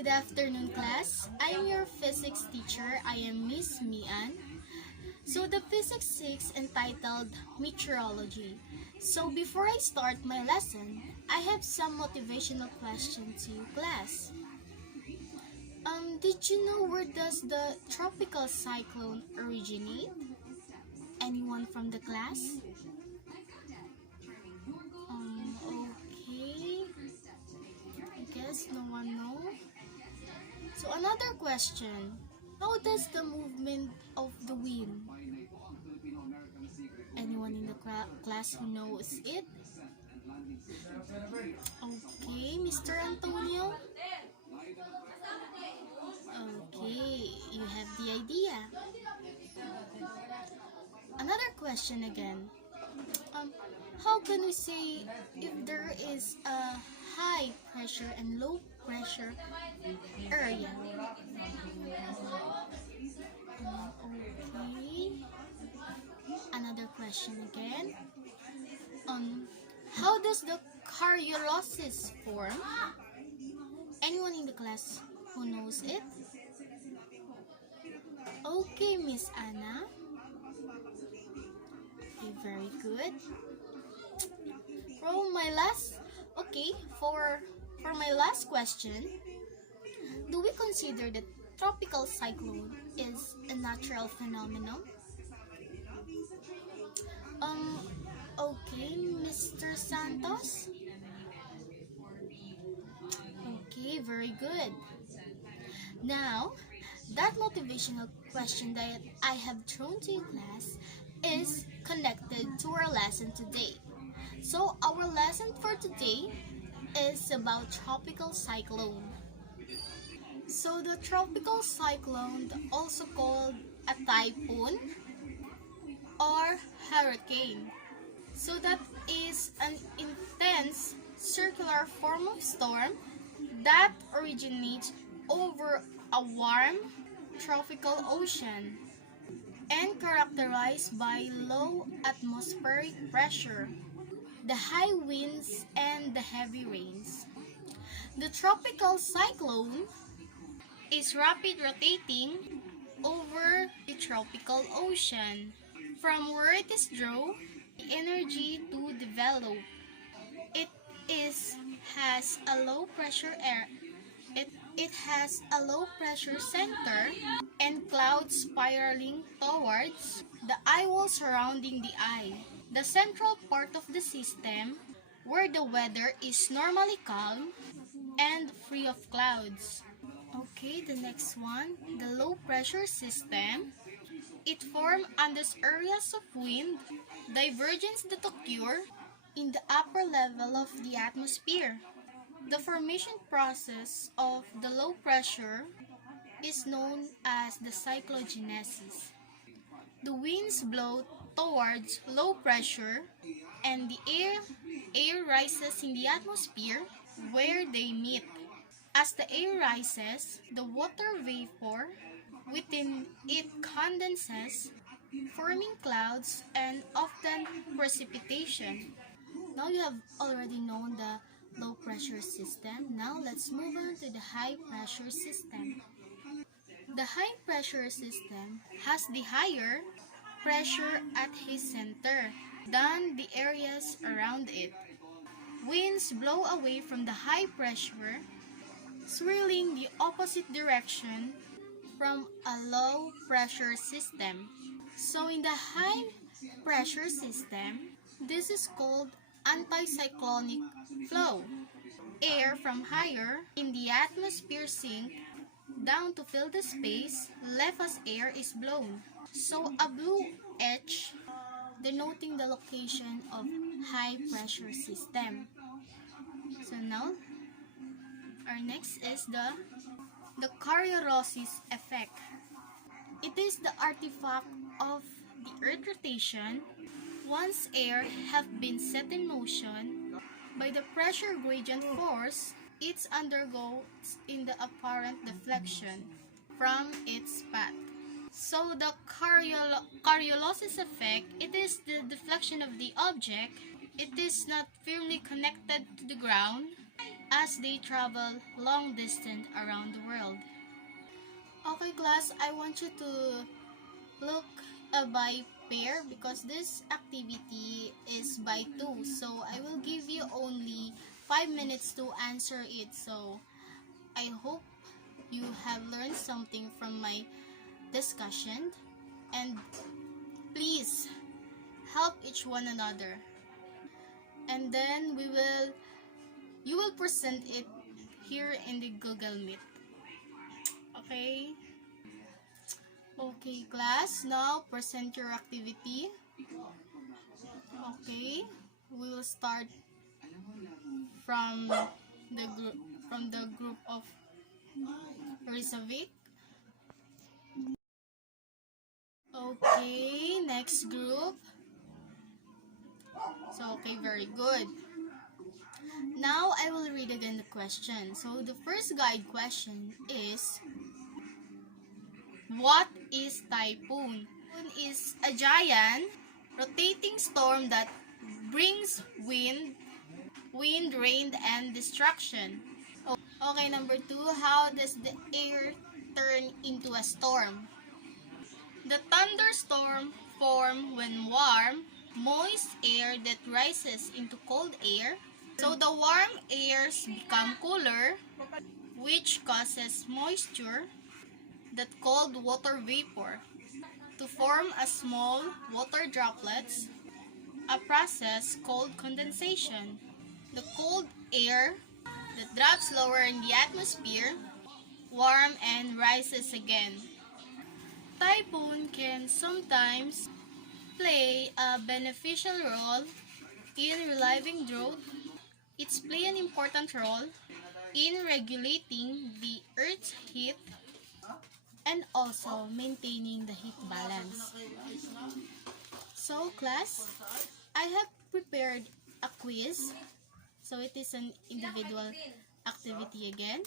Good afternoon, class. I am your physics teacher. I am Miss Mie-Ann. So the physics 6 entitled meteorology. So before I start my lesson, I have some motivational questions to you, class. Did you know where does the tropical cyclone originate? Anyone from the class? Okay. I guess no one knows. So another question. How does the movement of the wind? Anyone in the class who knows it? Okay, Mr. Antonio? Okay, you have the idea. Another question again. How can we say if there is a high pressure and low pressure area? Okay. Another question again. How does the Coriolis form? Anyone in the class who knows it? Okay, Miss Anna. Okay, very good. For my last question, do we consider that tropical cyclone is a natural phenomenon? Okay, Mr. Santos. Okay, very good. Now, that motivational question that I have thrown to you, class, is connected to our lesson today. So, our lesson for today is about tropical cyclone. So, the tropical cyclone, also called a typhoon or hurricane. So, that is an intense circular form of storm that originates over a warm tropical ocean and characterized by low atmospheric pressure, the high winds, and the heavy rains. The tropical cyclone is rapid rotating over the tropical ocean, from where it is draw the energy to develop. Has a low pressure air. It has a low pressure center and clouds spiraling towards the eye wall surrounding the eye, the central part of the system where the weather is normally calm and free of clouds. Okay, the next one, the low pressure system. It forms under areas of wind divergence that occur in the upper level of the atmosphere. The formation process of the low pressure is known as the cyclogenesis. The winds blow towards low pressure and the air rises in the atmosphere where they meet. As the air rises, the water vapor within it condenses, forming clouds and often precipitation. Now you have already known the low pressure system. Now let's move on to the high pressure system. The high pressure system has the higher pressure at its center than the areas around it. Winds blow away from the high pressure, swirling the opposite direction from a low pressure system. So in the high pressure system, this is called anticyclonic flow. Air from higher in the atmosphere sink down to fill the space left as air is blown. So a blue H denoting the location of high pressure system. So now, our next is the Coriolis effect. It is the artifact of the Earth rotation. Once air have been set in motion by the pressure gradient force, it undergoes in the apparent deflection from its path. So the Coriolis effect, it is the deflection of the object. It is not firmly connected to the ground, as they travel long distance around the world. Okay class, I want you to look by pair because this activity is by two. So I will give you only 5 minutes to answer it. So I hope you have learned something from my discussion, and please help each one another. And then you will present it here in the Google Meet. Okay? Okay, class. Now present your activity. Okay. We will start from the group of Rizavik. Okay, next group. So okay, very good. Now I will read again the question. So the first guide question is, what is typhoon? Typhoon is a giant rotating storm that brings wind, rain, and destruction. Okay, number 2, how does the air turn into a storm? The thunderstorm form when warm, moist air that rises into cold air. So the warm airs become cooler, which causes moisture, that cold water vapor, to form a small water droplets, a process called condensation. The cold air that drops lower in the atmosphere, warm and rises again. Typhoon can sometimes play a beneficial role in relieving drought. It plays an important role in regulating the Earth's heat and also maintaining the heat balance. So class, I have prepared a quiz. So it is an individual activity again.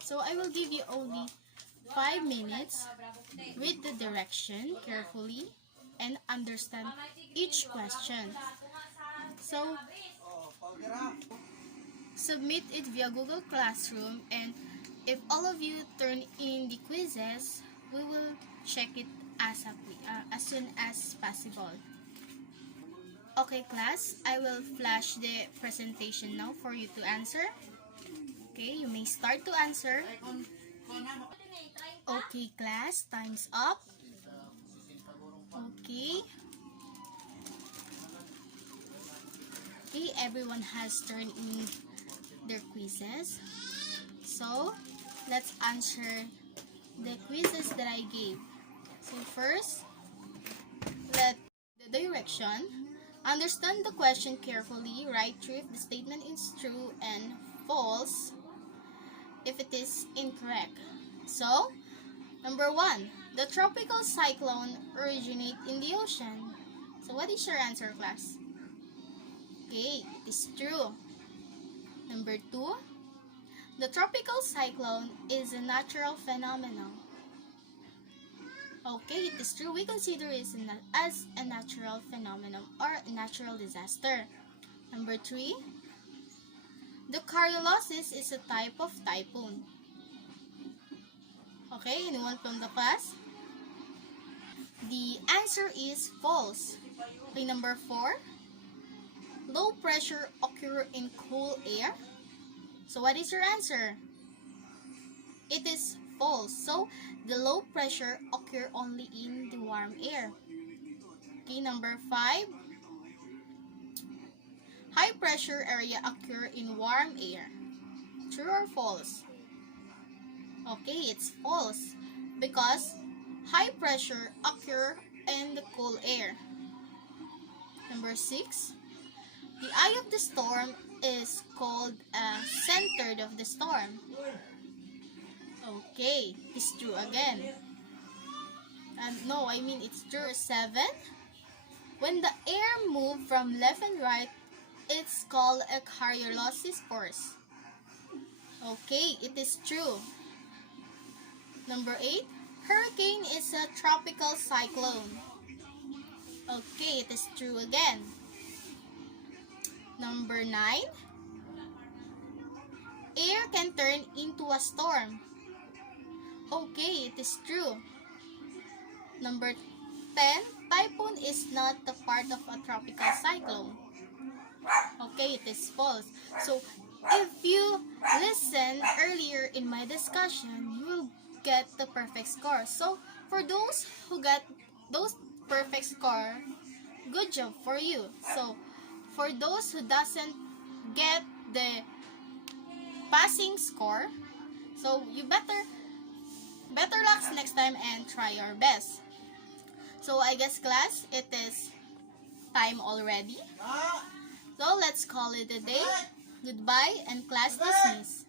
So I will give you only 5 minutes. Read the direction carefully and understand each question. So submit it via Google Classroom, and if all of you turn in the quizzes, we will check it as soon as possible. Okay class, I will flash the presentation now for you to answer. Okay, you may start to answer. Okay class, time's up. Okay. Okay, everyone has turned in their quizzes. So, let's answer the quizzes that I gave. So first, let the direction. Understand the question carefully. Write true if the statement is true and false if it is incorrect. So, number 1, the tropical cyclone originates in the ocean. So what is your answer, class? Okay, it is true. Number 2, the tropical cyclone is a natural phenomenon. Okay, it is true. We consider it as a natural phenomenon or a natural disaster. Number 3, the Coriolis is a type of typhoon. Okay, anyone from the class? The answer is false. Okay, number 4, low pressure occur in cool air. So what is your answer? It is false. So the low pressure occur only in the warm air. Okay, number 5, high pressure area occur in warm air. True or false? Okay, it's false because high pressure occur in the cool air. Number 6, the eye of the storm is called a center of the storm. Okay, it's true again. It's true. 7, when the air moves from left and right, it's called a Coriolis force. Okay, it is true. Number 8, hurricane is a tropical cyclone. Okay, it is true again. Number 9, can turn into a storm. Okay, it is true. Number 10, typhoon is not the part of a tropical cyclone. Okay, it is false. So, if you listen earlier in my discussion, you will get the perfect score. So, for those who got those perfect score, good job for you. So, for those who doesn't get the passing score, so you better luck next time and try your best. So, I guess class, it is time already. So let's call it a day. Goodbye and class dismissed.